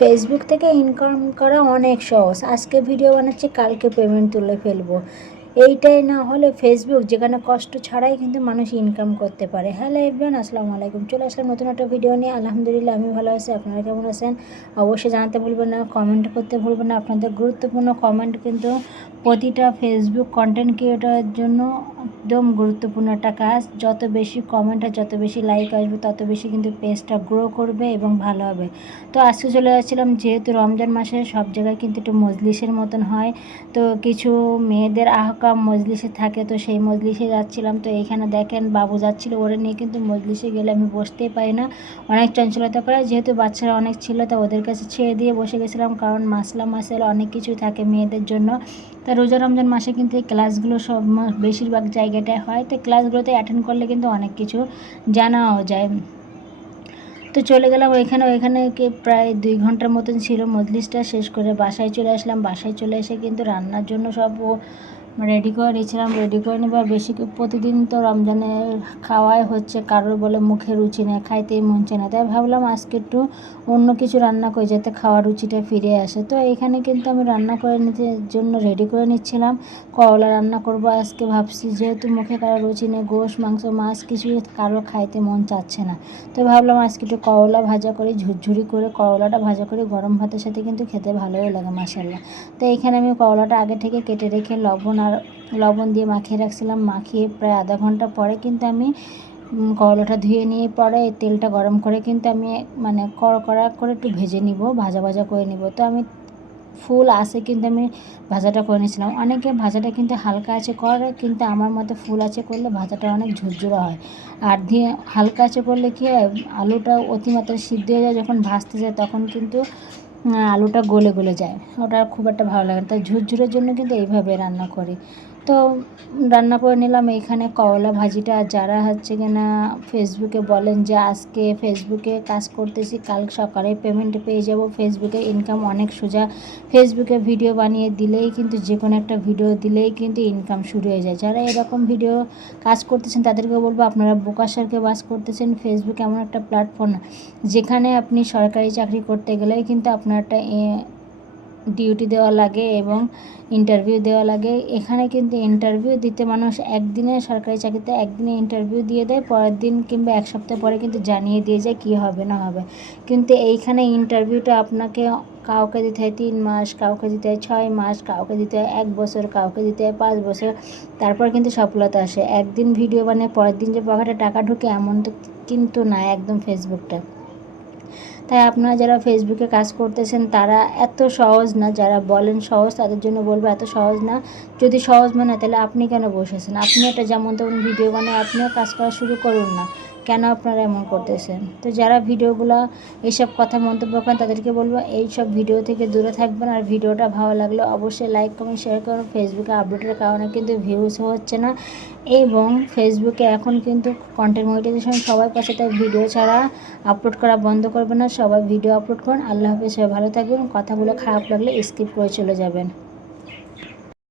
Facebook থেকে income করা অনেক সহজ। আজকে ভিডিও বানাচ্ছি, কালকে পেমেন্ট তুলে ফেলব। এইটাই না হলে ফেসবুক যেখানে কষ্ট ছাড়াই কিন্তু মানুষ ইনকাম করতে পারে। হ্যালো এভরিওয়ান আসসালামু আলাইকুম। চলে আসলাম নতুন একটা ভিডিও নিয়ে। আলহামদুলিল্লাহ, আমি ভালো আছি। আপনারা কেমন আছেন? অবশ্যই জানাতে ভুলবেন না কমেন্ট করতে ভুলবেন না। আপনাদের গুরুত্বপূর্ণ কমেন্ট কিন্তু প্রতিটা ফেসবুক কন্টেন্ট ক্রিয়েটারের জন্য একদম গুরুত্বপূর্ণ একটা কাজ। যত বেশি কমেন্ট আর যত বেশি লাইক আসবে, তত বেশি কিন্তু পেজটা গ্রো করবে এবং ভালো হবে। তো আজকে চলে যাচ্ছিলাম যেহেতু রমজান মাসে সব জায়গায় কিন্তু একটু মজলিসের মতন হয়, তো কিছু মেয়েদের আহকাম মজলিসে থাকে, তো সেই মজলিসে যাচ্ছিলাম। তো এইখানে দেখেন, বাবু যাচ্ছিল, ওরে নিয়ে কিন্তু মজলিসে গেলে আমি বসতেই পারি না। অনেক চঞ্চলতা করে, যেহেতু বাচ্চারা অনেক ছিল, তো ওদের কাছে ছেড়ে দিয়ে বসে গেছিলাম, কারণ মাসলা মাসেল অনেক কিছুই থাকে মেয়েদের জন্য। তা রোজা রমজান মাসে কিন্তু এই ক্লাসগুলো সব, বেশিরভাগ জায়গাটায় হয়, তো ক্লাসগুলোতে অ্যাটেন্ড করলে কিন্তু অনেক কিছু জানাও যায়। তো চলে গেলাম ওইখানে ওইখানে কি প্রায় দুই ঘণ্টার মতন ছিল। মজলিসটা শেষ করে বাসায় চলে আসলাম। বাসায় চলে এসে কিন্তু রান্নার জন্য সব রেডি করে নিয়েছিলাম রেডি করে নেবার বেশি প্রতিদিন তো রমজানে খাওয়াই হচ্ছে, কারোর বলে মুখে রুচি নেই, খাইতেই মনছে না। তাই ভাবলাম আজকে একটু অন্য কিছু রান্না করে যাতে খাওয়ার রুচিটা ফিরে আসে। তো এখানে কিন্তু আমি রান্না করে নিতে জন্য রেডি করে নিচ্ছিলাম, করলা রান্না করব আজকে ভাবছি, যেহেতু মুখে কারও রুচি নেই, গোশ, মাংস, মাছ কিছু কারও খাইতে মন চাচ্ছে না। তো ভাবলাম আজকে একটু করলা ভাজা করে, ঝুরঝুরি করে করলাটা ভাজা করে, গরম ভাতের সাথে কিন্তু খেতে ভালোই লাগে মাসাল্লাহ তো এখানে আমি করলাটা আগে থেকে কেটে রেখে লবণ আর লবণ দিয়ে মাখিয়ে রাখছিলাম, মাখিয়ে প্রায় আধা ঘণ্টা পরে কিন্তু আমি করলাটা ধুয়ে নিয়ে পরে তেলটা গরম করে কিন্তু আমি মানে কড়কড়া করে একটু ভেজে নিব, ভাজা ভাজা করে নিব। তো আমি ফুল আসে কিন্তু আমি ভাজাটা করে নিয়েছিলাম। অনেকে ভাজাটা কিন্তু হালকা আছে করে, কিন্তু আমার মতে ফুল আছে করলে ভাজাটা অনেক ঝুরঝুরা হয়। আর দিয়ে হালকা আছে করলে কী হয়, আলুটা অতিমাত্রায় সিদ্ধ হয়ে যায়, যখন ভাজতে যায় তখন কিন্তু আলুটা গলে গলে যায়। ওটা খুব একটা ভালো লাগে না। তাই ঝুরঝুরের জন্য কিন্তু এইভাবে রান্না করি। তো রান্না করে নিলাম। এইখানে করলা ভাজিটা যারা হচ্ছে কিনা ফেসবুকে বলেন যে, আজকে ফেসবুকে কাজ করতেছি, কাল সকালে পেমেন্ট পেয়ে যাব। ফেসবুকে ইনকাম অনেক সোজা। ফেসবুকে ভিডিও বানিয়ে দিলেই কিন্তু যে কোনো একটা ভিডিও দিলেই কিন্তু ইনকাম শুরু হয়ে যায়। যারা এরকম ভিডিও কাজ করতেছেন, তাদেরকে বলব আপনারা বোকাসারকে বাস করতেছেন। ফেসবুক এমন একটা প্ল্যাটফর্ম যেখানে আপনি সরকারি চাকরি করতে গেলেই কিন্তু আপনার একটা ডিউটি দেওয়া লাগে এবং ইন্টারভিউ দেওয়া লাগে। এখানে কিন্তু ইন্টারভিউ দিতে মানুষ একদিনে সরকারি চাকরিতে একদিনে ইন্টারভিউ দিয়ে দেয়, পরের দিন কিংবা এক সপ্তাহ পরে কিন্তু জানিয়ে দিয়ে যায় কী হবে, না হবে। কিন্তু এইখানে ইন্টারভিউটা আপনাকে কাউকে দিতে হয় তিন মাস, কাউকে দিতে হয় ছয় মাস, কাউকে দিতে হয় এক বছর, কাউকে দিতে হয় পাঁচ বছর, তারপর কিন্তু সফলতা আসে। একদিন ভিডিও বানিয়ে, পরের দিন যে পকেটে টাকা ঢুকে এমন তো কিন্তু না, একদম ফেসবুকটা তাই আপনারা যারা ফেসবুকে কাজ করতেছেন, তারা এত সহজ না, যারা বলেন সহজ, তাদের জন্য বলব এত সহজ না। যদি সহজ মনে হয়, তাহলে আপনি কেন বসেছেন? আপনি একটা যেমন তেমন ভিডিও বানিয়ে আপনিও কাজ করা শুরু করুন না। কেন আপনারা এমন করতেছেন? তো যারা ভিডিওগুলো এইসব কথা মন্তব্য করেন, তাদেরকে বলব এই সব ভিডিও থেকে দূরে থাকবেন। আর ভিডিওটা ভালো লাগলে অবশ্যই লাইক কমেন্ট শেয়ার করুন। ফেসবুকে আপডেটের কারণে কিন্তু ভিউজ হচ্ছে না। এবং ফেসবুকে এখন কিন্তু কন্টেন্ট মনিটাইজেশন সবাই পাশে তাই ভিডিও ছাড়া আপলোড করা বন্ধ করবে না। সবাই ভিডিও আপলোড করুন। আল্লাহ হাফিজ, সবাই ভালো থাকবেন। কথাগুলো খারাপ লাগলে স্কিপ করে চলে যাবেন।